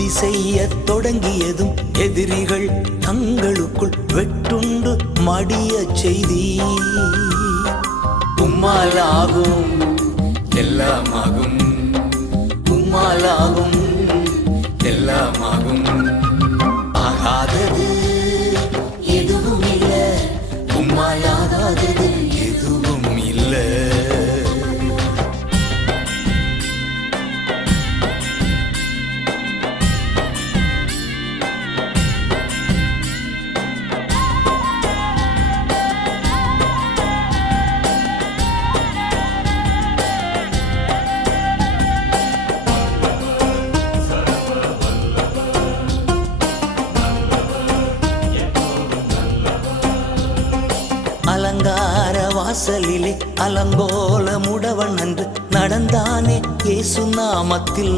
துதி செய்ய தொடங்கியதும் எதிரிகள் தங்களுக்குள் வெட்டுண்டு மடிய செய்தி. உம்மாலாகும் எல்லாமாகும், உம்மாலாகும் எல்லாமாகும். ஆகாதது எதுவும் இல்லை, உம்மாலாகாதது எதுவும் இல்லை. அலங்கார வாசலிலே அலங்கோல முடவன் அன்று நடந்தானே இயேசு நாமத்தில்.